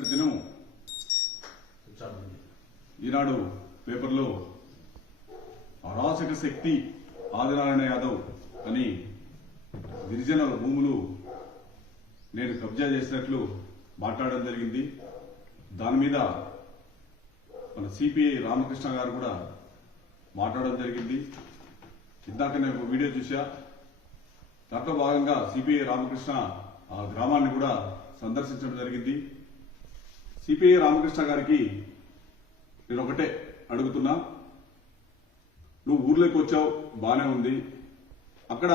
నిన్నటి దినం ఈనాడు పేపర్లో అరాచక శక్తి ఆదినారాయణ యాదవ్ అని గిరిజనుల భూములు నేను కబ్జా చేసినట్లు మాట్లాడడం జరిగింది. దాని మీద మన సిపిఐ రామకృష్ణ గారు కూడా మాట్లాడడం జరిగింది. ఇందాక నేను ఒక వీడియో చూసా. దాంట్లో భాగంగా సిపిఐ రామకృష్ణ ఆ గ్రామాన్ని కూడా సందర్శించడం జరిగింది. సిపిఐ రామకృష్ణ గారికి నేను ఒకటే అడుగుతున్నా, నువ్వు ఊర్లోకి వచ్చావు, బానే ఉంది. అక్కడ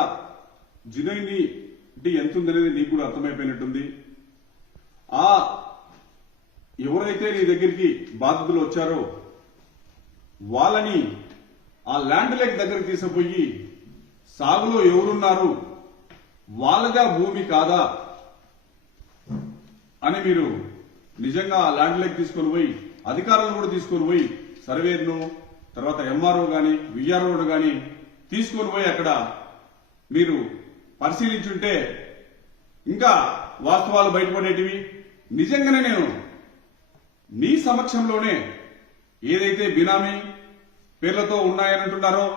జినైనిటీ ఎంత ఉందనేది నీకు కూడా అర్థమైపోయినట్టుంది. ఆ ఎవరైతే నీ దగ్గరికి బాధితులు వచ్చారో వాళ్ళని ఆ ల్యాండ్ లేక్ దగ్గరికి తీసుకుపోయి సాగులో ఎవరున్నారు, వాళ్ళగా భూమి కాదా అని మీరు నిజంగా ఆ ల్యాండ్ లేక్ తీసుకొని పోయి అధికారులను కూడా తీసుకొని పోయి సర్వేర్ను తర్వాత ఎంఆర్ఓ గాని విఆర్ఓ గాని తీసుకొని పోయి అక్కడ మీరు పరిశీలించుంటే ఇంకా వాస్తవాలు బయటపడేటివి. నిజంగానే నేను మీ సమక్షంలోనే ఏదైతే బినామీ పేర్లతో ఉన్నాయనంటున్నారో,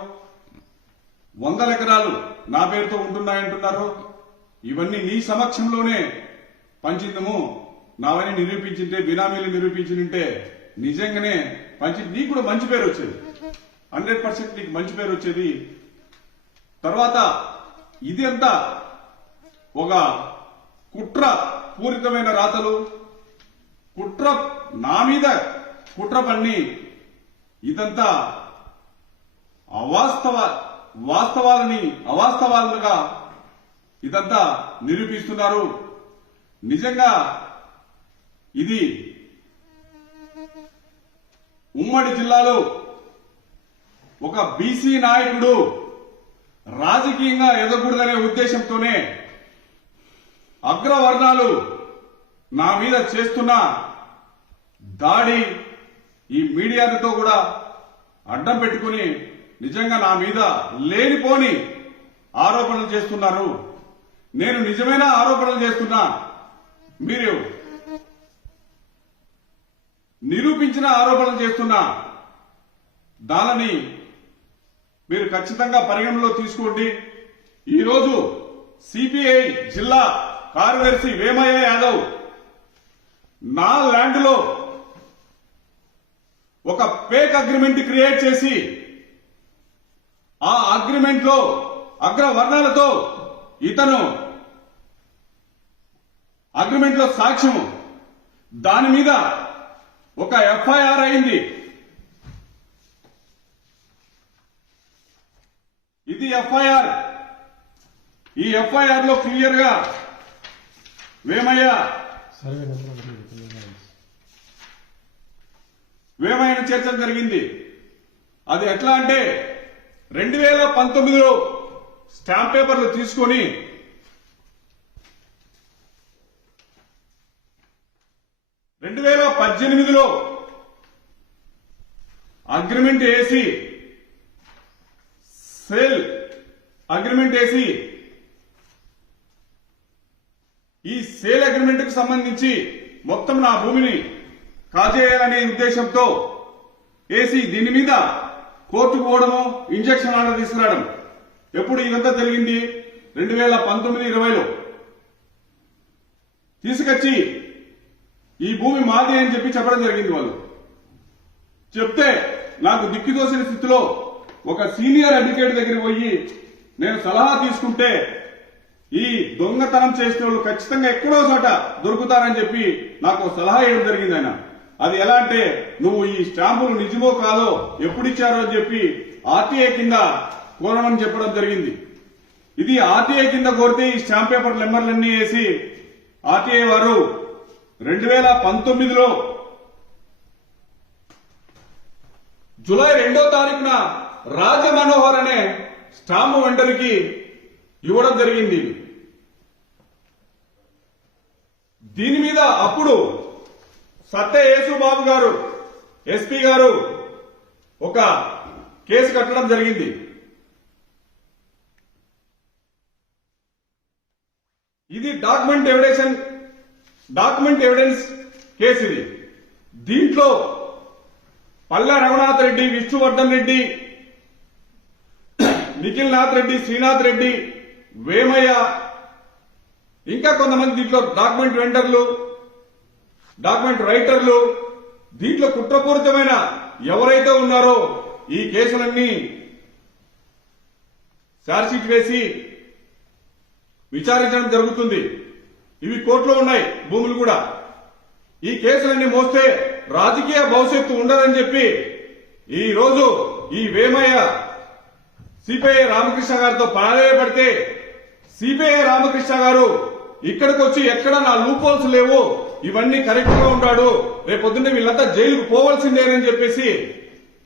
100 ఎకరాలు నా పేరుతో ఉంటున్నాయంటున్నారో, ఇవన్నీ నీ సమక్షంలోనే పంచిందము. నావని నిరూపించింటే, బినామీలు నిరూపించింటే నిజంగానే పంచి నీకు కూడా మంచి పేరు వచ్చేది. 100% నీకు మంచి పేరు వచ్చేది. తర్వాత ఇది అంతా ఒక కుట్ర పూరితమైన రాతలు, కుట్ర నా మీద కుట్ర పన్ని ఇదంతా వాస్తవాలని అవాస్తవాలుగా ఇదంతా నిరూపిస్తున్నారు. నిజంగా ఇది ఉమ్మడి జిల్లాలో ఒక బీసీ నాయకుడు రాజకీయంగా ఎదగకూడదనే ఉద్దేశంతోనే అగ్రవర్ణాలు నా మీద చేస్తున్న దాడి ఈ మీడియాతో కూడా అడ్డం పెట్టుకుని నిజంగా నా మీద లేనిపోని ఆరోపణలు చేస్తున్నారు. నేను నిజమైన ఆరోపణలు చేస్తున్నా, మీరు నిరూపించిన ఆరోపణలు చేస్తున్నా, దానిని మీరు ఖచ్చితంగా పరిగణలో తీసుకోండి. ఈరోజు సిపిఐ జిల్లా కార్యదర్శి వేమయ్య యాదవ్ నా ల్యాండ్ లో ఒక ఫేక్ అగ్రిమెంట్ క్రియేట్ చేసి ఆ అగ్రిమెంట్ లో అగ్రవర్ణాలతో ఇతను అగ్రిమెంట్ లో సాక్ష్యం, దాని మీద ఒక ఎఫ్ఐఆర్ అయింది. ఇది ఎఫ్ఐఆర్. ఈ ఎఫ్ఐఆర్ లో క్లియర్ గా వేమయ్యను చేర్చడం జరిగింది. అది ఎట్లా అంటే 2019లో స్టాంప్ పేపర్లు తీసుకొని 2018లో అగ్రిమెంట్ వేసి సేల్ అగ్రిమెంట్ వేసి ఈ సేల్ అగ్రిమెంట్ కు సంబంధించి మొత్తం నా భూమిని కాజేయాలనే ఉద్దేశంతో వేసి దీని మీద కోర్టుకు పోవడము, ఇంజక్షన్ ఆర్డర్ తీసుకురావడం. ఎప్పుడు ఇదంతా జరిగింది? 2019-20లో తీసుకొచ్చి ఈ భూమి మాది అని చెప్పి చెప్పడం జరిగింది. వాళ్ళు చెప్తే నాకు దిక్కుదోసిన స్థితిలో ఒక సీనియర్ అడ్వకేట్ దగ్గరికి పోయి నేను సలహా తీసుకుంటే ఈ దొంగతనం చేసిన వాళ్ళు ఖచ్చితంగా ఎక్కడో చోట దొరుకుతారని చెప్పి నాకు సలహా ఇవ్వడం జరిగింది. ఆయన అది ఎలా అంటే, నువ్వు ఈ స్టాంపులు నిజమో కాదో ఎప్పుడు ఇచ్చారో అని చెప్పి ఆర్టీఐ కింద కోరమని చెప్పడం జరిగింది. ఇది ఆర్టీఐ కింద కోరితే ఈ స్టాంప్ పేపర్ నెంబర్లన్నీ వేసి ఆర్టీఐ వారు 2019లో జూలై 2వ తారీఖున రాజమనోహర్ అనే స్టాంపు వెండర్కి ఇవ్వడం జరిగింది. దీని మీద అప్పుడు సత్య యేసుబాబు గారు ఎస్పీ గారు ఒక కేసు కట్టడం జరిగింది. ఇది డాక్యుమెంట్ ఎవిడెన్స్ కేసు ఇది. దీంట్లో పల్లె రఘునాథ్ రెడ్డి, విష్ణువర్ధన్ రెడ్డి, నిఖిల్ నాథ్ రెడ్డి, శ్రీనాథ్ రెడ్డి, వేమయ్య, ఇంకా కొంతమంది దీంట్లో డాక్యుమెంట్ వెండర్లు, డాక్యుమెంట్ రైటర్లు, దీంట్లో కుట్రపూరితమైన ఎవరైతే ఉన్నారో ఈ కేసులన్నీ ఛార్జ్షీట్ వేసి విచారించడం జరుగుతుంది. ఇవి కోర్టులో ఉన్నాయి భూములు కూడా. ఈ కేసులన్నీ మోస్తే రాజకీయ భవిష్యత్తు ఉండదని చెప్పి ఈ రోజు ఈ వేమయ్య సిపిఐ రామకృష్ణ గారితో పడితే సిపిఐ రామకృష్ణ గారు ఇక్కడికి వచ్చి ఎక్కడ నా లూపోల్స్ లేవు, ఇవన్నీ కరెక్ట్ గా ఉంటాడు, రేపొద్దున్నే వీళ్ళంతా జైలుకు పోవాల్సిందేనని చెప్పేసి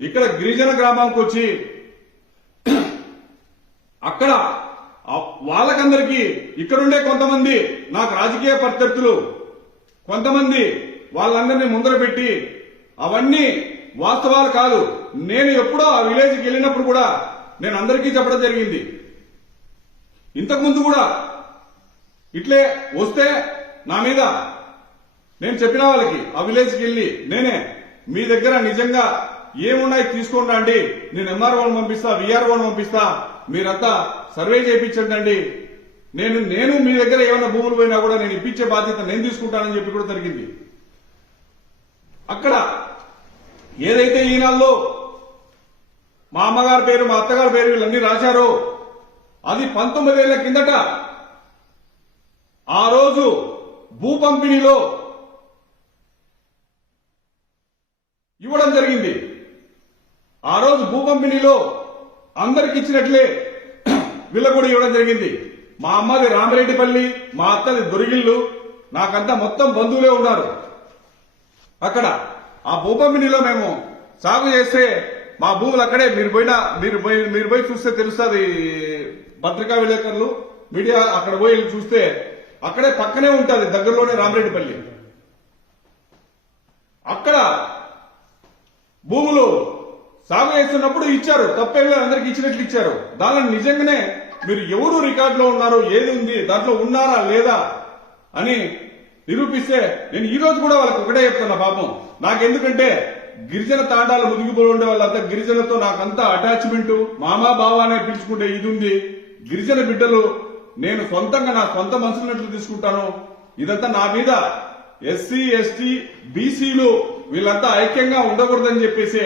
ఇక్కడ గిరిజన గ్రామానికి వచ్చి అక్కడ వాళ్ళకందరికీ ఇక్కడుండే కొంతమంది నాకు రాజకీయ ప్రత్యర్థులు కొంతమంది వాళ్ళందరినీ ముందర పెట్టి అవన్నీ వాస్తవాలు కాదు, నేను ఎప్పుడో ఆ విలేజ్కి వెళ్ళినప్పుడు కూడా నేను అందరికీ చెప్పడం జరిగింది. ఇంతకుముందు కూడా ఇట్లే వస్తే నా మీద నేను చెప్పిన వాళ్ళకి ఆ విలేజ్కి వెళ్ళి నేనే మీ దగ్గర నిజంగా ఏమున్నాయి తీసుకోండి అండి, నేను ఎంఆర్ఓని పంపిస్తా, విఆర్ఓని పంపిస్తా, మీరంతా సర్వే చేయించండి, నేను మీ దగ్గర ఏమైనా భూములు పోయినా కూడా నేను ఇప్పించే బాధ్యత నేను తీసుకుంటానని చెప్పి కూడా జరిగింది. అక్కడ ఏదైతే ఈనాల్లో మా అమ్మగారి పేరు మా అత్తగారి పేరు వీళ్ళన్నీ రాశారో అది 19 ఏళ్ల కిందట ఆ రోజు భూ పంపిణీలో ఇవ్వడం జరిగింది. ఆ రోజు భూ పంపిణీలో అందరికి ఇచ్చినట్లే వీళ్ళకు కూడా ఇవ్వడం జరిగింది. మా అమ్మది రామిరెడ్డిపల్లి, మా అత్తది దొరిగిల్లు, నాకంతా మొత్తం బంధువులే ఉన్నారు. అక్కడ ఆ భూ పంపిణీలో మేము సాగు చేస్తే మా భూములు అక్కడే మీరు పోయి చూస్తే తెలుస్తుంది. పత్రికా విలేకరులు మీడియా అక్కడ పోయి చూస్తే అక్కడే పక్కనే ఉంటుంది, దగ్గరలోనే రామిరెడ్డిపల్లి. అక్కడ భూములు సాగు చేస్తున్నప్పుడు ఇచ్చారు, తప్పేం లేదు, అందరికి ఇచ్చినట్లు ఇచ్చారు. దానిలో నిజంగానే మీరు ఎవరు రికార్డులో ఉన్నారు, ఏది ఉంది దాంట్లో ఉన్నారా లేదా అని నిరూపిస్తే నేను ఈ రోజు కూడా వాళ్ళకి ఒకటే చెప్తున్నా. పాపం నాకెందుకంటే గిరిజన తాండాలు మునిగిపోయి ఉండే వాళ్ళంతా గిరిజనతో నాకంతా అటాచ్మెంట్, మామా బావా అనే పిలుచుకుంటే ఇది ఉంది. గిరిజన బిడ్డలు నేను సొంతంగా నా సొంత మనుషులట్లు తీసుకుంటాను. ఇదంతా నా మీద ఎస్సీ ఎస్టీ బీసీలు వీళ్ళంతా ఐక్యంగా ఉండకూడదని చెప్పేసి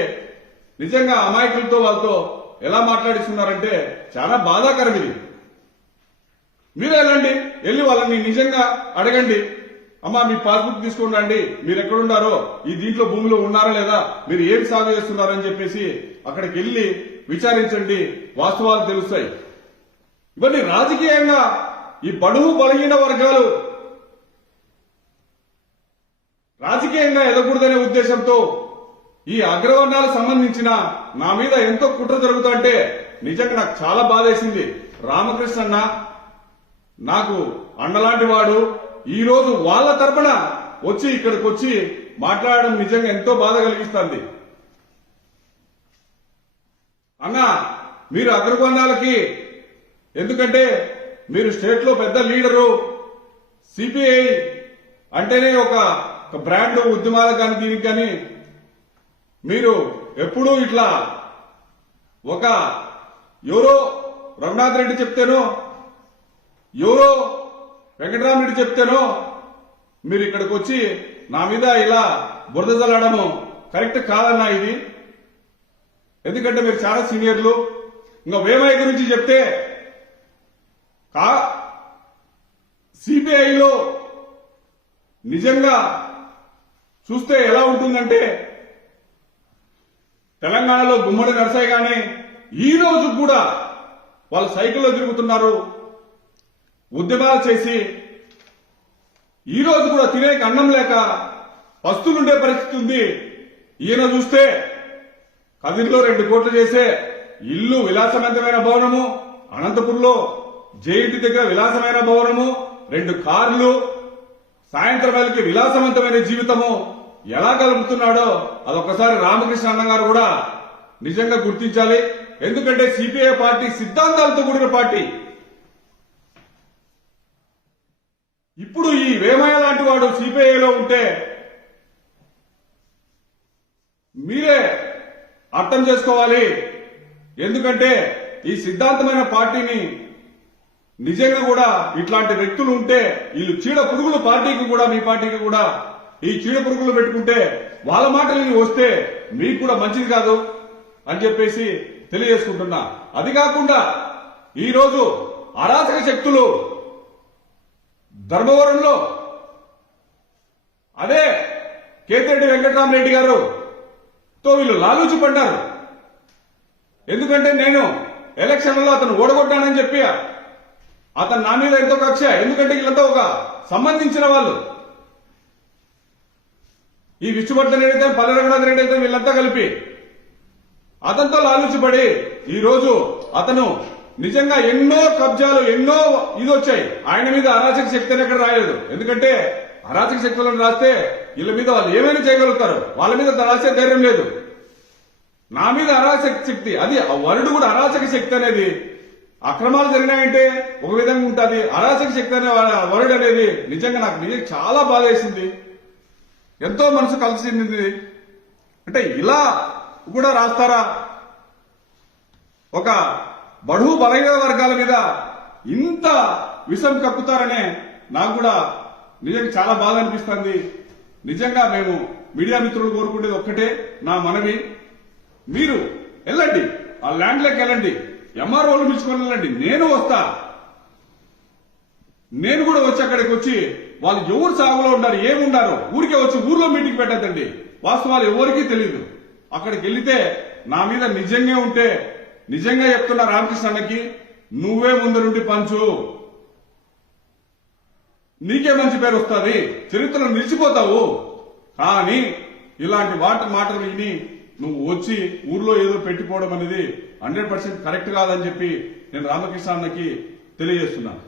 నిజంగా అమాయకులతో వాళ్ళతో ఎలా మాట్లాడిస్తున్నారంటే చాలా బాధాకరం. ఇది మీరే వెళ్ళి వాళ్ళని నిజంగా అడగండి, అమ్మా మీ పాస్బుక్ తీసుకుని రండి, మీరు ఎక్కడున్నారో ఈ దీంట్లో భూమిలో ఉన్నారా లేదా, మీరు ఏం సాగు చేస్తున్నారని చెప్పేసి అక్కడికి వెళ్లి విచారించండి, వాస్తవాలు తెలుస్తాయి. ఇవన్నీ రాజకీయంగా ఈ బడుగు బలహీన వర్గాలు రాజకీయంగా ఎదగకూడదనే ఉద్దేశంతో ఈ అగ్రవర్ణాలకు సంబంధించిన నా మీద ఎంతో కుట్ర జరుగుతుంటే నిజంగా నాకు చాలా బాధేసింది. రామకృష్ణన్న నాకు అన్నలాంటి వాడు ఈ రోజు వాళ్ళ తరపున వచ్చి ఇక్కడికి వచ్చి మాట్లాడడం నిజంగా ఎంతో బాధ కలిగిస్తుంది. అన్నా మీరు అగ్రవర్ణాలకి, ఎందుకంటే మీరు స్టేట్ లో పెద్ద లీడరు, సిపిఐ అంటేనే ఒక బ్రాండ్ ఉద్యమాలకు కానీ దీనికి కానీ మీరు ఎప్పుడూ ఇట్లా ఒక ఎవరో రఘునాథ్ రెడ్డి చెప్తేనో ఎవరో వెంకటరామరెడ్డి చెప్తేనో మీరు ఇక్కడికి వచ్చి నా మీద ఇలా బురద చల్లడము కరెక్ట్ కాదన్నా ఇది. ఎందుకంటే మీరు చాలా సీనియర్లు. ఇంకా వేమయ్య గురించి చెప్తే సిబిఐలో నిజంగా చూస్తే ఎలా ఉంటుందంటే తెలంగాణలో గుమ్మడి నరసయ్య గాని ఈ రోజు కూడా వాళ్ళు సైకిల్లో తిరుగుతున్నారు, ఉద్యమాలు చేసి ఈ రోజు కూడా తినేకి అన్నం లేక పస్తులుండే పరిస్థితి ఉంది. ఈయన చూస్తే కదిరిలో 2 కోట్లు చేసే ఇల్లు, విలాసవంతమైన భవనము, అనంతపురంలో జేఇంటి దగ్గర విలాసమైన భవనము, 2 కార్లు, సాయంత్రం వేళకి విలాసవంతమైన జీవితము ఎలా కలుపుతున్నాడో అదొకసారి రామకృష్ణ అన్న గారు కూడా నిజంగా గుర్తించాలి. ఎందుకంటే సిపిఐ పార్టీ సిద్ధాంతాలతో కూడిన పార్టీ. ఇప్పుడు ఈ వేమయ్య లాంటి వాడు సిపిఐలో ఉంటే అర్థం చేసుకోవాలి. ఎందుకంటే ఈ సిద్ధాంతమైన పార్టీని నిజంగా కూడా ఇట్లాంటి వ్యక్తులు ఉంటే వీళ్ళు చీడ పురుగులు పార్టీకి కూడా, మీ పార్టీకి కూడా ఈ చీడ పురుగులు పెట్టుకుంటే వాళ్ళ మాటలు వస్తే మీకు కూడా మంచిది కాదు అని చెప్పేసి తెలియజేసుకుంటున్నా. అది కాకుండా ఈ రోజు అరాచక శక్తులు ధర్మవరంలో అదే కేతిరెడ్డి వెంకటరామరెడ్డి గారు తో వీళ్ళు లాలూచి పడ్డారు. ఎందుకంటే నేను ఎలక్షన్లలో అతను ఓడగొట్టానని చెప్పి అతను నా మీద ఎంతో కక్ష. ఎందుకంటే వీళ్ళంతా ఒక సంబంధించిన వాళ్ళు, ఈ విష్ణువర్ధన్ రెడ్డి అయితే, పల్లె రఘునాథ్ రెడ్డి అయితే వీళ్ళంతా కలిపి అతనితో లాలూచిపడి ఈ రోజు అతను నిజంగా ఎన్నో కబ్జాలు, ఎన్నో ఇది వచ్చాయి. ఆయన మీద అరాచక శక్తి అని ఎక్కడ రాయలేదు. ఎందుకంటే అరాచక శక్తులను రాస్తే వీళ్ళ మీద వాళ్ళు ఏమైనా చేయగలుగుతారు, వాళ్ళ మీద రాసే ధైర్యం లేదు. నా మీద అరాచక శక్తి, అది వరుడు కూడా అరాచక శక్తి అనేది అక్రమాలు జరిగినాయంటే ఒక విధంగా ఉంటుంది. అరాచక శక్తి అనే వరుడు అనేది నిజంగా నాకు నిజంగా చాలా బాధ వేసింది, ఎంతో మనసు కలిసింది. అంటే ఇలా కూడా రాస్తారా? ఒక బడుగు బలహీన వర్గాల మీద ఇంత విషం కక్కుతారనే నాకు కూడా నిజంగా చాలా బాధ అనిపిస్తుంది. నిజంగా మేము మీడియా మిత్రులు కోరుకునేది ఒక్కటే, నా మనవి, మీరు వెళ్ళండి, ఆ ల్యాండ్లోకి వెళ్ళండి, ఎంఆర్ఓలు పిలుచుకొని వెళ్ళండి, నేను వస్తా. నేను కూడా వచ్చి అక్కడికి వచ్చి వాళ్ళు ఎవరు సాగులో ఉన్నారు, ఏముండారు, ఊరికే వచ్చి ఊర్లో మీటింగ్ పెట్టద్దండి. వాస్తవాలు ఎవరికీ తెలియదు. అక్కడికి వెళ్తే నా మీద నిజంగా ఉంటే, నిజంగా చెప్తున్నా రామకృష్ణకి, నువ్వే ముందరుండి పంచు, నీకే మంచి పేరు వస్తుంది, చరిత్రలో నిలిచిపోతావు. కానీ ఇలాంటి మాటలు విని నువ్వు వచ్చి ఊర్లో ఏదో పెట్టిపోవడం అనేది 100% కరెక్ట్ కాదని చెప్పి నేను రామకృష్ణ అన్నకి తెలియజేస్తున్నాను.